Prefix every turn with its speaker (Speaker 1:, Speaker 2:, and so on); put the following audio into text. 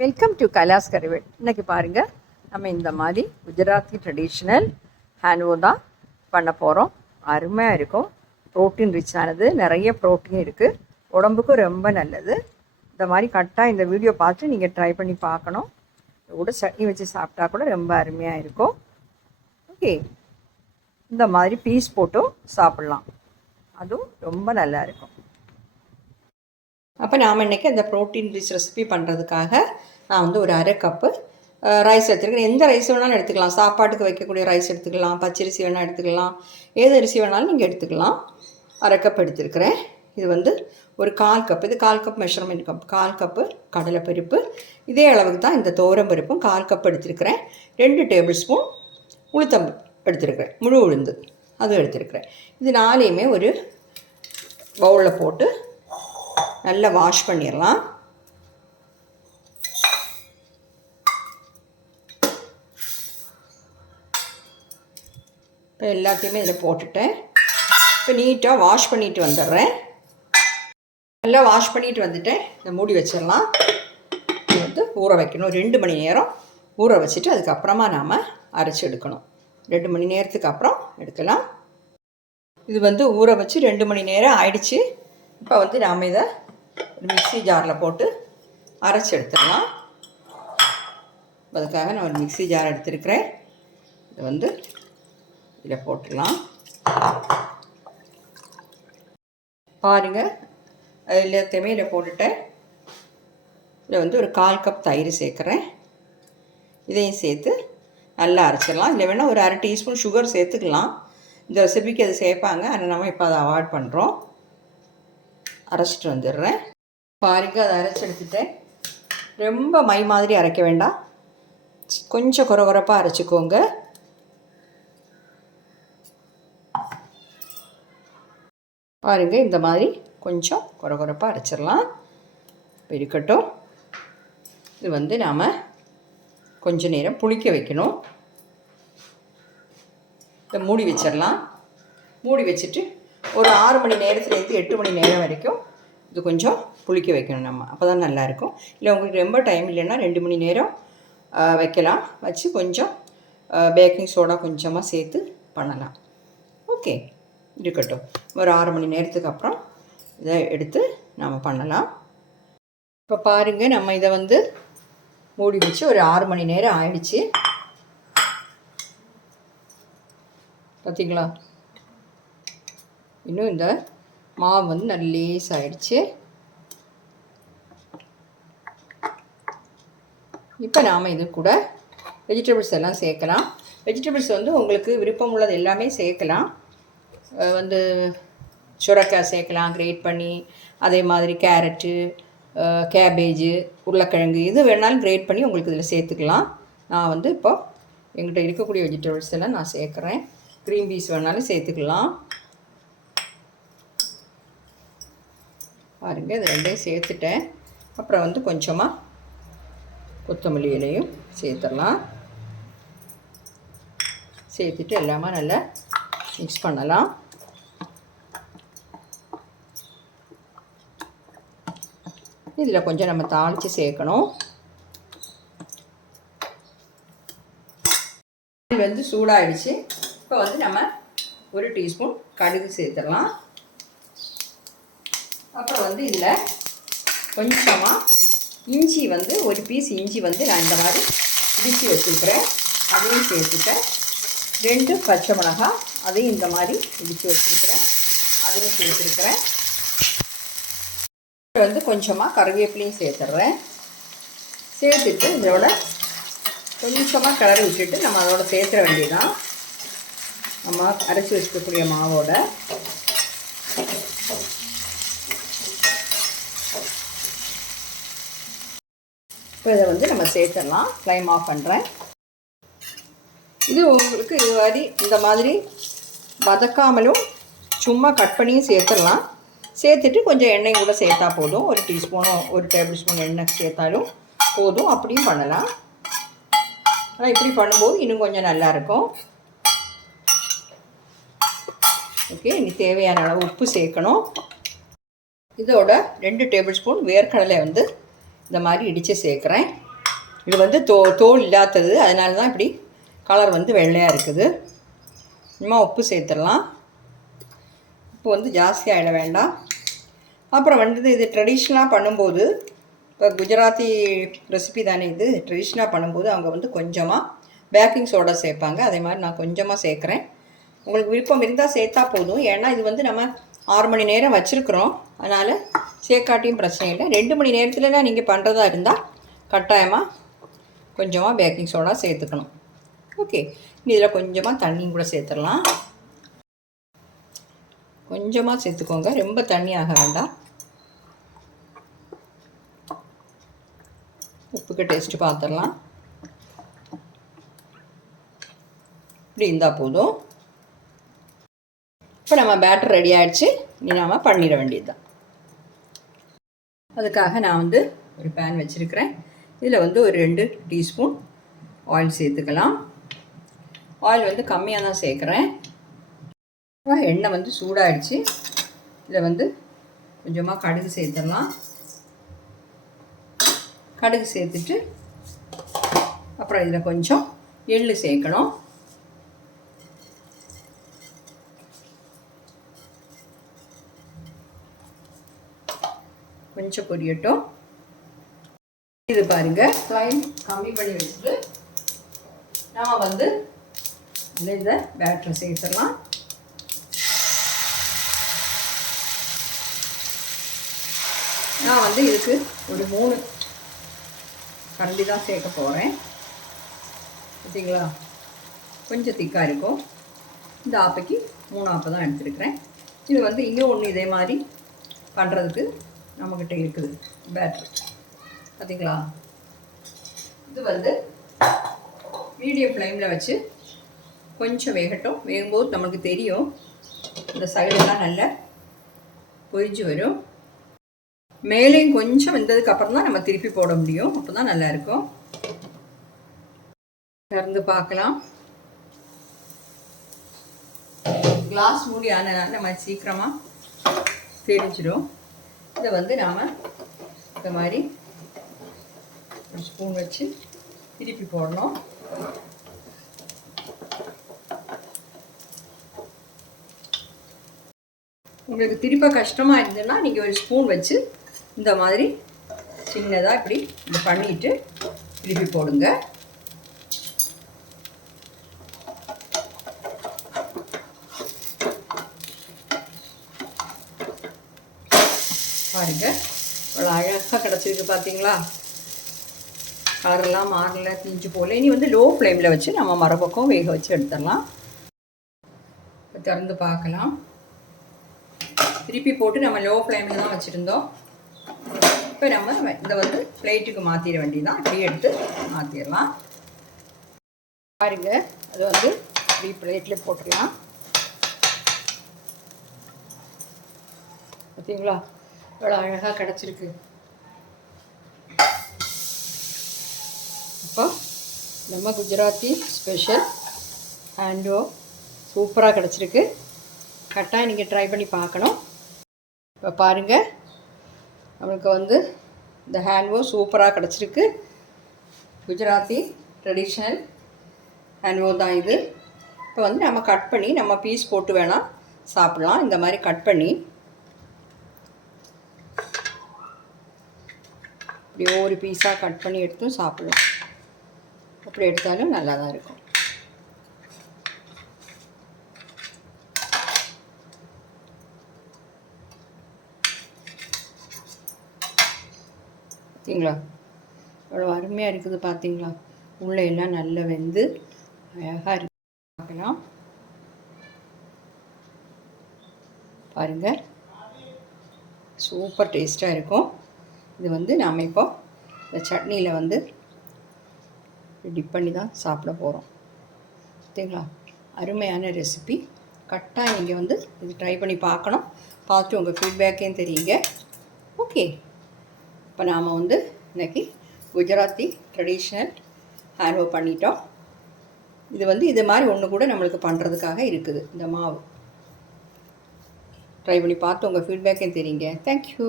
Speaker 1: Welcome to Kailash Karuvel இன்றைக்கி பாருங்கள் நம்ம இந்த மாதிரி குஜராத்தி ட்ரெடிஷ்னல் ஹேண்ட்வோ தான் பண்ண போகிறோம் அருமையாக இருக்கும். ப்ரோட்டீன் ரிச் ஆனது. நிறைய ப்ரோட்டீன் இருக்குது உடம்புக்கும் ரொம்ப நல்லது. இந்த மாதிரி கரெக்டாக இந்த வீடியோ பார்த்து நீங்கள் ட்ரை பண்ணி பார்க்கணும். கூட சட்னி வச்சு சாப்பிட்டா கூட ரொம்ப அருமையாக இருக்கும். ஓகே இந்த மாதிரி பீஸ் போட்டும் சாப்பிட்லாம். அதுவும் ரொம்ப நல்லா இருக்கும். அப்போ நாம் இன்றைக்கி அந்த ப்ரோட்டீன் ரிச் ரெசிபி பண்ணுறதுக்காக நான் வந்து ஒரு அரை கப்பு ரைஸ் எடுத்துருக்கேன். எந்த ரைஸ் வேணாலும் எடுத்துக்கலாம். சாப்பாட்டுக்கு வைக்கக்கூடிய ரைஸ் எடுத்துக்கலாம். பச்சரிசி வேணால் எடுத்துக்கலாம். ஏது அரிசி வேணாலும் நீங்கள் எடுத்துக்கலாம். அரை கப் எடுத்துருக்கிறேன். இது வந்து ஒரு கால் கப் இது கால் கப் மெஷர்மெண்ட் கப் கால் கப்பு கடலைப்பருப்பு. இதே அளவுக்கு தான் இந்த தோரம் பருப்பும் கால் கப் எடுத்துருக்கிறேன். ரெண்டு டேபிள் ஸ்பூன் உளுத்தம் எடுத்துருக்கிறேன். முழு உளுந்து. அதுவும் எடுத்துருக்கிறேன். இது நாளையுமே ஒரு பவுலில் போட்டு நல்லா வாஷ் பண்ணிடலாம். இப்போ எல்லாத்தையுமே இதில் போட்டுட்டேன். இப்போ நீட்டாக வாஷ் பண்ணிட்டு வந்துடுறேன். நல்லா வாஷ் பண்ணிட்டு வந்துட்டேன். இதை மூடி வச்சிடலாம். வந்து ஊற வைக்கணும். ரெண்டு மணி நேரம் ஊற வச்சுட்டு அதுக்கப்புறமா நாம் அரைச்சி எடுக்கணும். ரெண்டு மணி நேரத்துக்கு அப்புறம் எடுக்கலாம். இது வந்து ஊற வச்சு ரெண்டு மணி நேரம் ஆயிடுச்சு. இப்போ வந்து நாம் இதை மிக்சி மிக்ஸி ஜாரில் போட்டு அரைச்சி எடுத்துடலாம். அதுக்காக நான் ஒரு மிக்ஸி ஜார் எடுத்துருக்கிறேன். இது வந்து இதில் போட்டுடலாம். பாருங்கள் அது எல்லாத்தையுமே இதில் போட்டுட்டேன். இதில் வந்து ஒரு கால் கப் தயிர் சேர்க்குறேன். இதையும் சேர்த்து நல்லா அரைச்சிடலாம். இல்லை வேணால் ஒரு அரை டீஸ்பூன் சுகர் சேர்த்துக்கலாம். இந்த ரெசிபிக்கு அது சேர்ப்பாங்க. ஆனால் நம்ம இப்போ அதை அவாய்ட் பண்ணுறோம் அரைச்சிட்டு வந்துடுறேன். பாருங்க அதை அரைச்செடுத்துட்டேன் ரொம்ப மை மாதிரி அரைக்க வேண்டாம். கொஞ்சம் குறகுறப்பாக அரைச்சிக்கோங்க. பாருங்க இந்த மாதிரி கொஞ்சம் குறகுறப்பாக அரைச்சிடலாம். இருக்கட்டும். இது வந்து நாம் கொஞ்ச நேரம் புளிக்க வைக்கணும். இதை மூடி வச்சிடலாம். மூடி வச்சுட்டு ஒரு ஆறு மணி நேரத்துலேருந்து எட்டு மணி நேரம் வரைக்கும் இது கொஞ்சம் புளிக்க வைக்கணும் நம்ம. அப்போ தான் நல்லாயிருக்கும். இல்லை உங்களுக்கு ரொம்ப டைம் இல்லைன்னா ரெண்டு மணி நேரம் வைக்கலாம். வச்சு கொஞ்சம் பேக்கிங் சோடா கொஞ்சமாக சேர்த்து பண்ணலாம். ஓகே இருக்கட்டும். ஒரு ஆறு மணி நேரத்துக்கு அப்புறம் இதை எடுத்து நாம் பண்ணலாம். இப்போ பாருங்கள் நம்ம இதை வந்து மூடி வச்சு ஒரு ஆறு மணி நேரம் ஆயிடுச்சு. பார்த்தீங்களா இன்னும் இந்த மாவு வந்து நல்ல லேஸ் ஆயிடுச்சு இப்போ நாம் இது கூட வெஜிடபிள்ஸ் எல்லாம் சேர்க்கலாம். வெஜிடபிள்ஸ் வந்து உங்களுக்கு விருப்பம் உள்ளது எல்லாமே சேர்க்கலாம். வந்து சுரக்காய் சேர்க்கலாம் கிரேட் பண்ணி அதே மாதிரி கேரட்டு கேபேஜு உருளைக்கிழங்கு எது வேணாலும் கிரேட் பண்ணி உங்களுக்கு இதில் சேர்த்துக்கலாம். நான் வந்து இப்போ எங்கிட்ட இருக்கக்கூடிய வெஜிடபிள்ஸ் எல்லாம் நான் சேர்க்குறேன். க்ரீன் பீஸ் வேணாலும் சேர்த்துக்கலாம். பாருங்கள் இது ரெண்டையும் சேர்த்துட்டேன். அப்புறம் வந்து கொஞ்சமாக கொத்தமல்லி இலையும் சேர்த்துடலாம். சேர்த்துட்டு எல்லாமே நல்லா மிக்ஸ் பண்ணலாம். இதில் கொஞ்சம் நம்ம தாளித்து சேர்க்கணும். வந்து சூடாயிடுச்சு. இப்போ வந்து நம்ம ஒரு டீஸ்பூன் கடுகு சேர்த்துடலாம். அப்புறம் வந்து இதில் கொஞ்சமாக இஞ்சி வந்து ஒரு பீஸ் இஞ்சி வந்து நான் இந்த மாதிரி இடித்து வச்சுருக்கிறேன். அதையும் சேர்த்துட்டேன். ரெண்டு பச்சை மிளகாய் அதையும் இந்த மாதிரி இடித்து வச்சுருக்கிறேன். அதையும் சேர்த்துருக்கிறேன். வந்து கொஞ்சமாக கருவேப்பிலையும் சேர்த்துட்றேன் சேர்த்துட்டு இதோட கொஞ்சமாக கிளறி விட்டுட்டு நம்ம அதோட சேர்த்துற வேண்டியதான் நம்ம அரைச்சி வச்சுக்கக்கூடிய மாவோட இப்போ இதை வந்து நம்ம சேர்த்துடலாம். ஃப்ளைம் ஆஃப் பண்ணுறேன் இது உங்களுக்கு இது மாதிரி இந்த மாதிரி வதக்காமலும் சும்மா கட் பண்ணியும் சேர்த்துடலாம். சேர்த்துட்டு கொஞ்சம் எண்ணெய் கூட சேர்த்தா போதும். ஒரு டீஸ்பூனோ ஒரு டேபிள் ஸ்பூன் எண்ணெய் சேர்த்தாலும் போதும். அப்படியும் பண்ணலாம். ஆனால் இப்படி பண்ணும்போது இன்னும் கொஞ்சம் நல்லாயிருக்கும் ஓகே இனி தேவையான அளவு உப்பு சேர்க்கணும். இதோட ரெண்டு டேபிள் ஸ்பூன் வேர்க்கடலை வந்து இந்த மாதிரி இடித்து சேர்க்குறேன். இது வந்து தோ தோல் இல்லாதது. அதனால தான் இப்படி கலர் வந்து வெள்ளையாக இருக்குது. இனிமா உப்பு சேர்த்துடலாம். உப்பு வந்து ஜாஸ்தியாகிட வேண்டாம். அப்புறம் வந்து இது ட்ரெடிஷ்னலாக பண்ணும்போது இப்போ குஜராத்தி ரெசிபி தானே இது? ட்ரெடிஷ்னலாக பண்ணும்போது அவங்க வந்து கொஞ்சமாக பேக்கிங் சோடா சேர்ப்பாங்க. அதே மாதிரி நான் கொஞ்சமாக சேர்க்குறேன். உங்களுக்கு விருப்பம் இருந்தால் சேர்த்தா போதும். ஏன்னா இது வந்து நம்ம ஆறு மணி நேரம் வச்சுருக்குறோம். அதனால் சேர்க்காட்டியும் பிரச்சனை இல்லை. ரெண்டு மணி நேரத்துலலாம் நீங்கள் பண்ணுறதா இருந்தால் கட்டாயமாக கொஞ்சமாக பேக்கிங் சோடா சேர்த்துக்கணும். ஓகே இதில் கொஞ்சமாக தண்ணியும் கூட சேர்த்துடலாம். கொஞ்சமாக சேர்த்துக்கோங்க. ரொம்ப தண்ணி ஆக வேண்டாம். உப்புக்கு டேஸ்ட்டு பார்த்துடலாம் இப்படி இருந்தால் போதும். இப்போ நம்ம பேட்டர் ரெடி ஆகிடுச்சு இனி நாம் பண்ணிட வேண்டியது தான் அதுக்காக நான் வந்து ஒரு பேன் வச்சுருக்கிறேன். இதில் வந்து ஒரு ரெண்டு டீஸ்பூன் ஆயில் சேர்த்துக்கலாம். ஆயில் வந்து கம்மியாக தான் சேர்க்குறேன். எண்ணெய் வந்து சூடாகிடுச்சு இதில் வந்து கொஞ்சமாக கடுகு சேர்த்துடலாம். கடுகு சேர்த்துட்டு அப்புறம் இதில் கொஞ்சம் எள் சேர்க்கணும். கொஞ்சம் பொரியட்டும். இது பாருங்க ஃப்ளைம் கம்மி பண்ணி வச்சுட்டு நம்ம வந்து இதை பேட்டரை சேர்த்துடலாம். நான் வந்து இதுக்கு ஒரு மூணு கரண்டி தான் சேர்க்க போகிறேன் பார்த்தீங்களா? கொஞ்சம் திக்காக இருக்கும். இந்த ஆப்பைக்கு மூணு ஆப்பை தான் எடுத்துருக்கிறேன். இது வந்து இன்னும் ஒன்று இதே மாதிரி பண்ணுறதுக்கு நம்மக்கிட்ட இருக்குது. பேட்ரி பார்த்தீங்களா இது வந்து மீடியம் ஃப்ளேமில் வச்சு கொஞ்சம் வேகட்டும். வேகும்போது நம்மளுக்கு தெரியும். இந்த சைடெல்லாம் நல்லா பொரிஞ்சு வரும். மேலேயும் கொஞ்சம் வெந்ததுக்கு அப்புறம் தான் நம்ம திருப்பி போட முடியும். அப்போ தான் நல்லாயிருக்கும் திறந்து பார்க்கலாம். கிளாஸ் மூடி ஆனதுனால நம்ம சீக்கிரமாக தெரிஞ்சிடும் இதை வந்து நாம் இந்த மாதிரி ஒரு ஸ்பூன் வச்சு திருப்பி போடணும். உங்களுக்கு திருப்ப கஷ்டமாக இருந்ததுன்னா நீங்கள் ஒரு ஸ்பூன் வச்சு இந்த மாதிரி சின்னதாக இப்படி இது பண்ணிவிட்டு திருப்பி போடுங்க. பாருங்க. இவ்வளோ அழகாக கிடச்சிருக்கு பார்த்தீங்களா கலரெல்லாம் மாறல தீஞ்சு போகல. இனி வந்து லோ ஃப்ளேமில் வச்சு நம்ம மரபக்கம் வேக வச்சு எடுத்துடலாம். திறந்து பார்க்கலாம். திருப்பி போட்டு நம்ம லோ ஃப்ளேமில் தான் வச்சுருந்தோம். இப்போ நம்ம இதை வந்து பிளேட்டுக்கு மாற்றிட வேண்டியதான் இப்படி எடுத்து மாற்றிடலாம் பாருங்க அது வந்து இப்படி பிளேட்டில் போட்டுடலாம். பார்த்தீங்களா இவ்வளோ அழகாக கிடச்சிருக்கு. இப்போ நம்ம குஜராத்தி ஸ்பெஷல் ஹேண்டோ சூப்பராக கிடச்சிருக்கு. கரெக்டாக நீங்கள் ட்ரை பண்ணி பார்க்கணும். இப்போ பாருங்கள் நம்மளுக்கு வந்து இந்த ஹேண்ட்வோ சூப்பராக கிடச்சிருக்கு. குஜராத்தி ட்ரெடிஷ்னல் ஹேண்ட்வோ தான் இது. இப்போ வந்து நம்ம கட் பண்ணி நம்ம பீஸ் போட்டு வேணால் சாப்பிட்லாம். இந்த மாதிரி கட் பண்ணி இப்படி ஒவ்வொரு பீஸாக கட் பண்ணி எடுத்தும் சாப்பிடலாம் அப்படி எடுத்தாலும் நல்லா தான் இருக்கும். பார்த்தீங்களா எவ்வளோ அருமையாக இருக்குது பார்த்தீங்களா உள்ளே எல்லாம் நல்லா வெந்து அழகாக இருக்கு. பார்க்கலாம். பாருங்கள் சூப்பர் டேஸ்ட்டாக இருக்கும். இது வந்து நாம் இப்போ இந்த சட்னியில் வந்து டிப் பண்ணி தான் சாப்பிட போகிறோம் சரிங்களா? அருமையான ரெசிபி கரெக்டாக நீங்கள் வந்து இது ட்ரை பண்ணி பார்க்கணும். பார்த்து உங்கள் ஃபீட்பேக்கையும் தெரியுங்க. ஓகே இப்போ நாம் வந்து இன்றைக்கி குஜராத்தி ட்ரெடிஷ்னல் ஹேண்ட்வோ பண்ணிட்டோம். இது வந்து இது மாதிரி ஒன்று கூட நம்மளுக்கு பண்ணுறதுக்காக இருக்குது. இந்த மாவு. ட்ரை பண்ணி பார்த்து உங்கள் ஃபீட்பேக்கையும் தெரியுங்க. தேங்க்யூ